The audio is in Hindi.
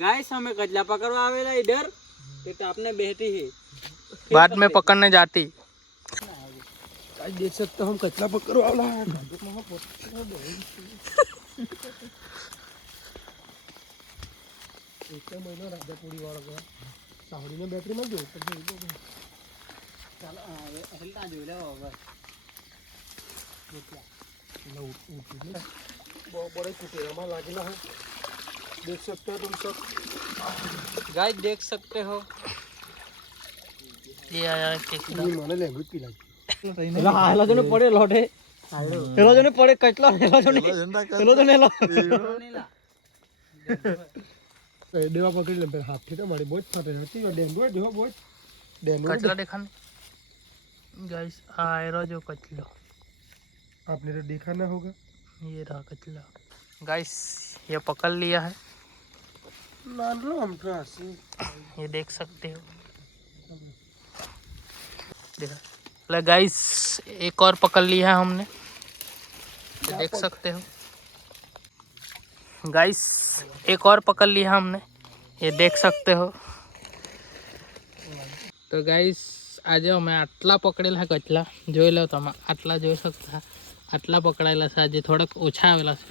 गाइस हमें कचला पकड़वा आवेला इधर तो आपने बेहती है बाद में पकड़ने जाती। आज देख सकते हो हम कचरा पकड़वा वाला है। एक महीना राजापुरी वाला का साहड़ी में बैटरी में जो चलो हेलता जो ले होगा बहुत बड़े कुटेरा में लागेला है। देख सकते हो तुम सब। गाइस देख सकते हो ये आया केकड़ा। माने लैंग्वेज पी लगी हेलो हेलो जोने पड़े लौटे हेलो जोने पड़े कचला हेलो जोने हेलो देवा पकड़ ले फिर हाथ ठीक है हमारी बहुत फटे रहती है। डेंगू है देखो बहुत डेंगू कचला देखा गाइस, आयरो जो कचला आपने तो देखा ना होगा। ये रहा कचला गाइस, ये पकड़ लिया है। मान लो हम तो हंसी ये देख सकते हो। देखा गाइस, एक और पकड़ लिया है हमने, ये देख सकते हो गाइस। एक और पकड़ लिया हमने, ये देख सकते हो। तो गाइस आज मैं आटला पकड़ेला कचला જોઈ લો તમે, આટલા જોઈ શકતા, આટલા પકડાયેલા છે આજે, થોડાક ઓછા આવેલા છે।